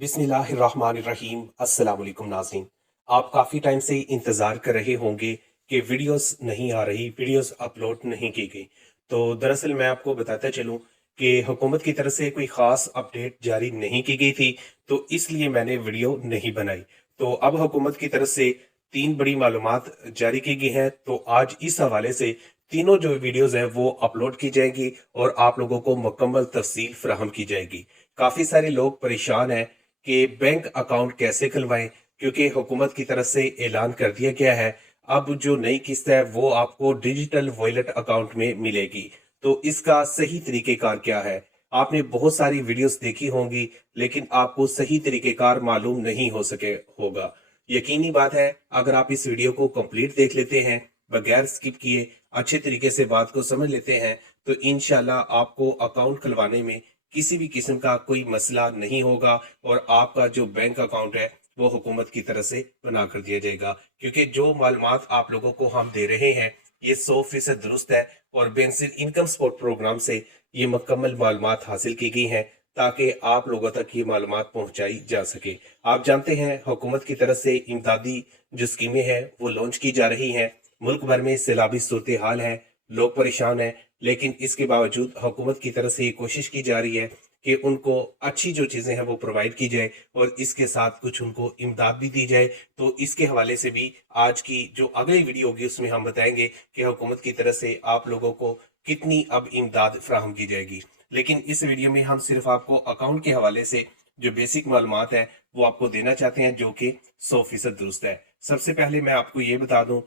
बिस्मिल्लाहिर्रहमानिर्रहीम। अस्सलाम वालेकुम नाज़रीन। आप काफ़ी टाइम से इंतज़ार कर रहे होंगे कि वीडियोस नहीं आ रही, वीडियोस अपलोड नहीं की गई। तो दरअसल मैं आपको बताता चलूँ कि हुकूमत की तरफ से कोई ख़ास अपडेट जारी नहीं की गई थी, तो इसलिए मैंने वीडियो नहीं बनाई। तो अब हुकूमत की तरफ से 3 बड़ी मालूमात जारी की गई हैं, तो आज इस हवाले से तीनों जो वीडियोज़ हैं वो अपलोड की जाएँगी और आप लोगों को मुकम्मल तफ़सील फ़राहम की जाएगी। काफ़ी सारे लोग परेशान हैं कि बैंक अकाउंट कैसे खुलवाएं, क्योंकि हुकूमत की तरफ से ऐलान कर दिया गया है अब जो नई किस्त है वो आपको डिजिटल वॉलेट अकाउंट में मिलेगी। तो इसका सही तरीकेकार क्या है? आपने बहुत सारी वीडियोस देखी होंगी, लेकिन आपको सही तरीकेकार मालूम नहीं हो सके होगा। यकीनी बात है, अगर आप इस वीडियो को कंप्लीट देख लेते हैं, बगैर स्किप किए अच्छे तरीके से बात को समझ लेते हैं, तो इंशाल्लाह आपको अकाउंट खुलवाने में किसी भी किस्म का कोई मसला नहीं होगा और आपका जो बैंक अकाउंट है वो हुकूमत की तरफ से बना कर दिया जाएगा। क्योंकि जो मालूमात आप लोगों को हम दे रहे हैं ये 100% दुरुस्त है और बेंसिल इनकम सपोर्ट प्रोग्राम से ये मुकम्मल मालूमात हासिल की गई हैं ताकि आप लोगों तक ये मालूमात पहुंचाई जा सके। आप जानते हैं हुकूमत की तरफ से इमदादी जो स्कीमें हैं वो लॉन्च की जा रही हैं। मुल्क भर में सैलाबी सूरत हाल है, लोग परेशान हैं, लेकिन इसके बावजूद हुकूमत की तरफ से ये कोशिश की जा रही है कि उनको अच्छी जो चीज़ें हैं वो प्रोवाइड की जाए और इसके साथ कुछ उनको इमदाद भी दी जाए। तो इसके हवाले से भी आज की जो अगली वीडियो होगी उसमें हम बताएंगे कि हुकूमत की तरफ से आप लोगों को कितनी अब इमदाद फ्राहम की जाएगी। लेकिन इस वीडियो में हम सिर्फ आपको अकाउंट के हवाले से जो बेसिक मालूमात है वो आपको देना चाहते हैं, जो कि 100% दुरुस्त है। सबसे पहले मैं आपको ये बता दूं,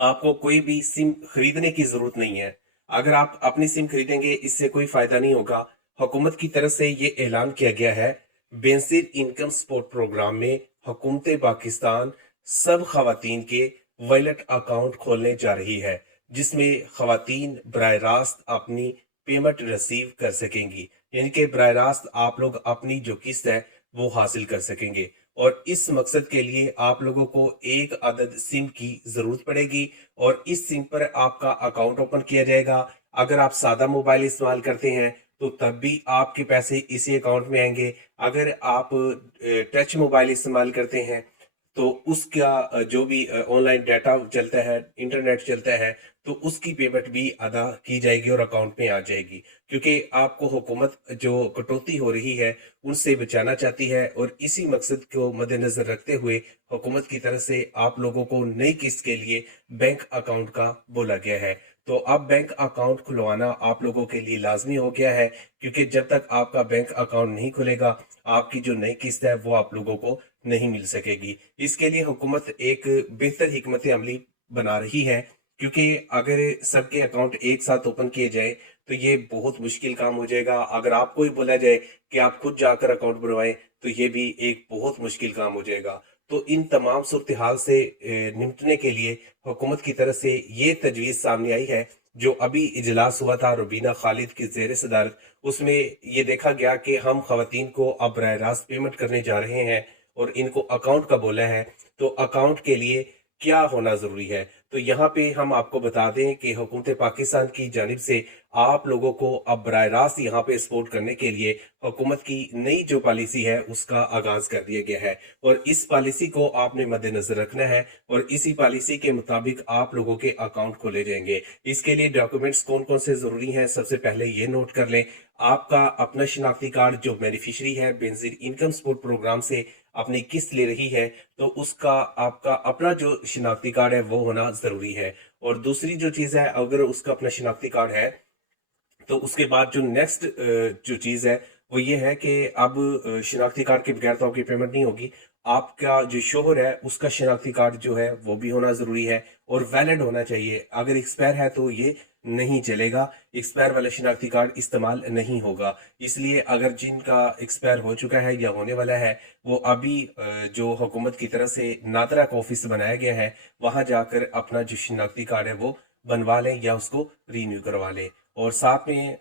आपको कोई भी सिम खरीदने की जरूरत नहीं है। अगर आप अपनी सिम खरीदेंगे इससे कोई फायदा नहीं होगा। हुकूमत की तरफ से ये ऐलान किया गया है, बेनजीर इनकम सपोर्ट प्रोग्राम में हुकूमत पाकिस्तान सब खवातीन के वॉलेट अकाउंट खोलने जा रही है, जिसमें खवातीन बराह रास्त अपनी पेमेंट रिसीव कर सकेंगी। यानी कि बराह रास्त आप लोग अपनी जो किस्त है वो हासिल कर सकेंगे। और इस मकसद के लिए आप लोगों को एक अदद सिम की जरूरत पड़ेगी और इस सिम पर आपका अकाउंट ओपन किया जाएगा। अगर आप सादा मोबाइल इस्तेमाल करते हैं तो तब भी आपके पैसे इसी अकाउंट में आएंगे। अगर आप टच मोबाइल इस्तेमाल करते हैं तो उसका जो भी ऑनलाइन डाटा चलता है, इंटरनेट चलता है, तो उसकी पेमेंट भी अदा की जाएगी और अकाउंट में आ जाएगी। क्योंकि आपको हुकूमत जो कटौती हो रही है उनसे बचाना चाहती है और इसी मकसद को मद्देनजर रखते हुए हुकूमत की तरफ से आप लोगों को नई किस्त के लिए बैंक अकाउंट का बोला गया है। तो अब बैंक अकाउंट खुलवाना आप लोगों के लिए लाजमी हो गया है, क्योंकि जब तक आपका बैंक अकाउंट नहीं खुलेगा आपकी जो नई किस्त है वो आप लोगों को नहीं मिल सकेगी। इसके लिए हुकूमत एक बेहतर हिकमत अमली बना रही है, क्योंकि अगर सबके अकाउंट एक साथ ओपन किए जाए तो ये बहुत मुश्किल काम हो जाएगा। अगर आपको ही बोला जाए कि आप खुद जाकर अकाउंट बनवाएं तो ये भी एक बहुत मुश्किल काम हो जाएगा। तो इन तमाम सूरत हाल से निपटने के लिए हुकूमत की तरफ से ये तजवीज़ सामने आई है। जो अभी इजलास हुआ था रुबीना खालिद की ज़ेर सदारत, उसमें ये देखा गया कि हम खवातीन को अब बराह रास्त पेमेंट करने जा रहे हैं और इनको अकाउंट का बोला है। तो अकाउंट के लिए क्या होना ज़रूरी है? तो यहाँ पे हम आपको बता दें कि हुकूमत पाकिस्तान की जानिब से आप लोगों को अब बराह रास्त यहाँ पे सपोर्ट करने के लिए हुकूमत की नई जो पॉलिसी है उसका आगाज़ कर दिया गया है और इस पॉलिसी को आपने मद्देनजर रखना है और इसी पॉलिसी के मुताबिक आप लोगों के अकाउंट खोले जाएंगे। इसके लिए डॉक्यूमेंट्स कौन कौन से ज़रूरी हैं, सबसे पहले ये नोट कर लें। आपका अपना शिनाख्ती कार्ड, जो बेनिफिशरी है बेनजीर इनकम सपोर्ट प्रोग्राम से अपनी किस्त ले रही है, तो उसका आपका अपना जो शिनाख्ती कार्ड है वो होना ज़रूरी है। और दूसरी जो चीज़ है, अगर उसका अपना शिनाख्ती कार्ड है तो उसके बाद जो नेक्स्ट जो चीज़ है वो ये है कि अब शिनाख्ती कार्ड के बगैर तो आपकी पेमेंट नहीं होगी। आपका जो शोहर है उसका शिनाख्ती कार्ड जो है वो भी होना ज़रूरी है और वैलिड होना चाहिए। अगर एक्सपायर है तो ये नहीं चलेगा, एक्सपायर वाला शिनाख्ती कार्ड इस्तेमाल नहीं होगा। इसलिए अगर जिनका एक्सपायर हो चुका है या होने वाला है वो अभी जो हुकूमत की तरफ से नादरा का ऑफिस बनाया गया है वहाँ जाकर अपना जो शिनाख्ती कार्ड है वो बनवा लें या उसको रीन्यू करवा लें। और साथ में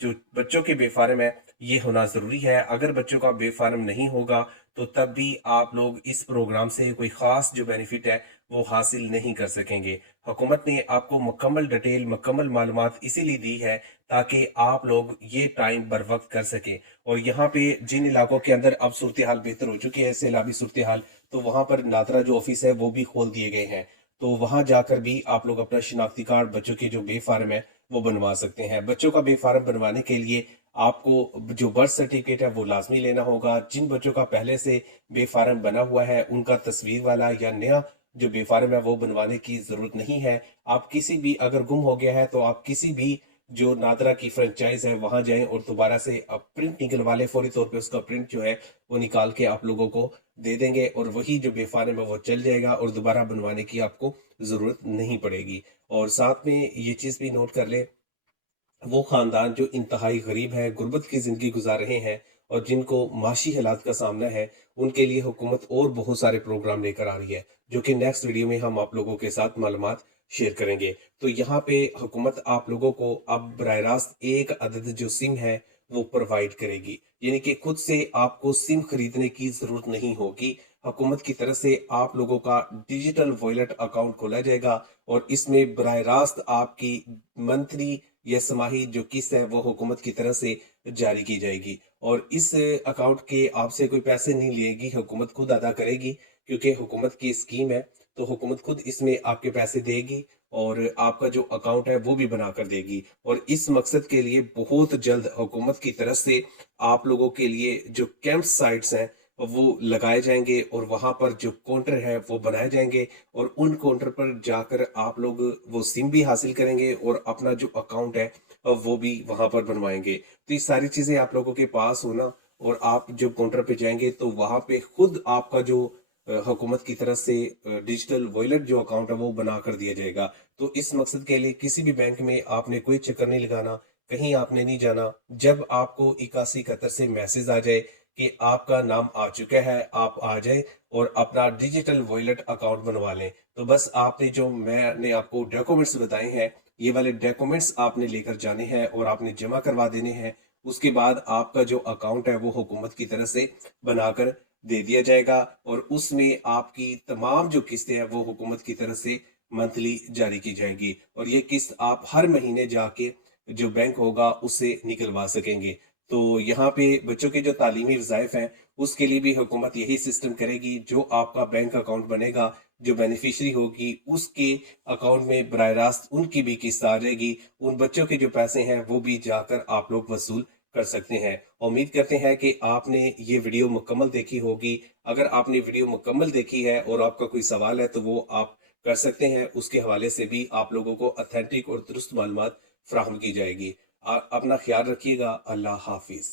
जो बच्चों के बेफारम है ये होना ज़रूरी है। अगर बच्चों का बेफारम नहीं होगा तो तब भी आप लोग इस प्रोग्राम से कोई ख़ास जो बेनिफिट है वो हासिल नहीं कर सकेंगे। हुकूमत ने आपको मुकम्मल डिटेल, मुकम्मल मालूमात इसीलिए दी है ताकि आप लोग ये टाइम बर वक्त कर सकें। और यहाँ पे जिन इलाकों के अंदर अब सूरत हाल बेहतर हो चुकी है, सैलाबी सूरत हाल, तो वहाँ पर नादरा जो ऑफिस है वो भी खोल दिए गए हैं। तो वहाँ जाकर भी आप लोग अपना शिनाख्ती कार्ड बच्चों के जो बेफारम है वो बनवा सकते हैं। बच्चों का बेफारम बनवाने के लिए आपको जो बर्थ सर्टिफिकेट है वो लाजमी लेना होगा। जिन बच्चों का पहले से बेफारम बना हुआ है उनका तस्वीर वाला या नया जो बेफारम है वो बनवाने की जरूरत नहीं है। आप किसी भी अगर गुम हो गया है तो आप किसी भी जो नादरा की फ्रेंचाइज है वहां जाएं और दोबारा से अब प्रिंट निकलवा लें। फौरी तौर पे उसका प्रिंट जो है वो निकाल के आप लोगों को दे देंगे और वही जो बेफारम है वो चल जाएगा और दोबारा बनवाने की आपको जरूरत नहीं पड़ेगी। और साथ में ये चीज भी नोट कर ले, वो खानदान जो इंतहाई गरीब है, गुर्बत की जिंदगी गुजार रहे हैं और जिनको माशी हालात का सामना है, उनके लिए हुकूमत और बहुत सारे प्रोग्राम लेकर आ रही है, जो कि नेक्स्ट वीडियो में हम आप लोगों के साथ मालूमात शेयर करेंगे। तो यहाँ पे हुकूमत आप लोगों को अब बराह रास्त एक अदद जो सिम है वो प्रोवाइड करेगी, यानी कि खुद से आपको सिम खरीदने की जरूरत नहीं होगी। हुकूमत की तरफ से आप लोगों का डिजिटल वॉलेट अकाउंट खोला जाएगा और इसमें बराह रास्त आपकी मंथली या समाही जो किस्त है वो हुकूमत की तरफ से जारी की जाएगी। और इस अकाउंट के आपसे कोई पैसे नहीं लेगी, हुकूमत खुद अदा करेगी, क्योंकि हुकूमत की स्कीम है। तो हुकूमत खुद इसमें आपके पैसे देगी और आपका जो अकाउंट है वो भी बना कर देगी। और इस मकसद के लिए बहुत जल्द हुकूमत की तरफ से आप लोगों के लिए जो कैंप साइट्स हैं वो लगाए जाएंगे और वहां पर जो काउंटर है वो बनाए जाएंगे और उन काउंटर पर जाकर आप लोग वो सिम भी हासिल करेंगे और अपना जो अकाउंट है वो भी वहां पर बनवाएंगे। तो ये सारी चीजें आप लोगों के पास होना और आप जो काउंटर पे जाएंगे तो वहां पे खुद आपका जो हुकूमत की तरफ से डिजिटल वॉलेट जो अकाउंट है वो बना कर दिया जाएगा। तो इस मकसद के लिए किसी भी बैंक में आपने कोई चक्कर नहीं लगाना, कहीं आपने नहीं जाना। जब आपको 8171 से मैसेज आ जाए कि आपका नाम आ चुका है, आप आ जाए और अपना डिजिटल वॉलेट अकाउंट बनवा लें। तो बस आपने जो मैंने आपको डॉक्यूमेंट्स बताए हैं, ये वाले डॉक्यूमेंट्स आपने लेकर जाने हैं और आपने जमा करवा देने हैं। उसके बाद आपका जो अकाउंट है वो हुकूमत की तरफ से बनाकर दे दिया जाएगा और उसमें आपकी तमाम जो किस्तें हैं वो हुकूमत की तरफ से मंथली जारी की जाएंगी और ये किस्त आप हर महीने जाके जो बैंक होगा उससे निकलवा सकेंगे। तो यहाँ पे बच्चों के जो तालीमी वज़ाइफ हैं उसके लिए भी हुकूमत यही सिस्टम करेगी। जो आपका बैंक अकाउंट बनेगा, जो बेनिफिशरी होगी उसके अकाउंट में बराह रास्त उनकी भी किस्त आ जाएगी। उन बच्चों के जो पैसे हैं वो भी जाकर आप लोग वसूल कर सकते हैं। उम्मीद करते हैं कि आपने ये वीडियो मुकम्मल देखी होगी। अगर आपने वीडियो मुकम्मल देखी है और आपका कोई सवाल है तो वो आप कर सकते हैं, उसके हवाले से भी आप लोगों को ऑथेंटिक और दुरुस्त मालूमात फराहम की जाएगी। अपना ख्याल रखिएगा। अल्लाह हाफिज।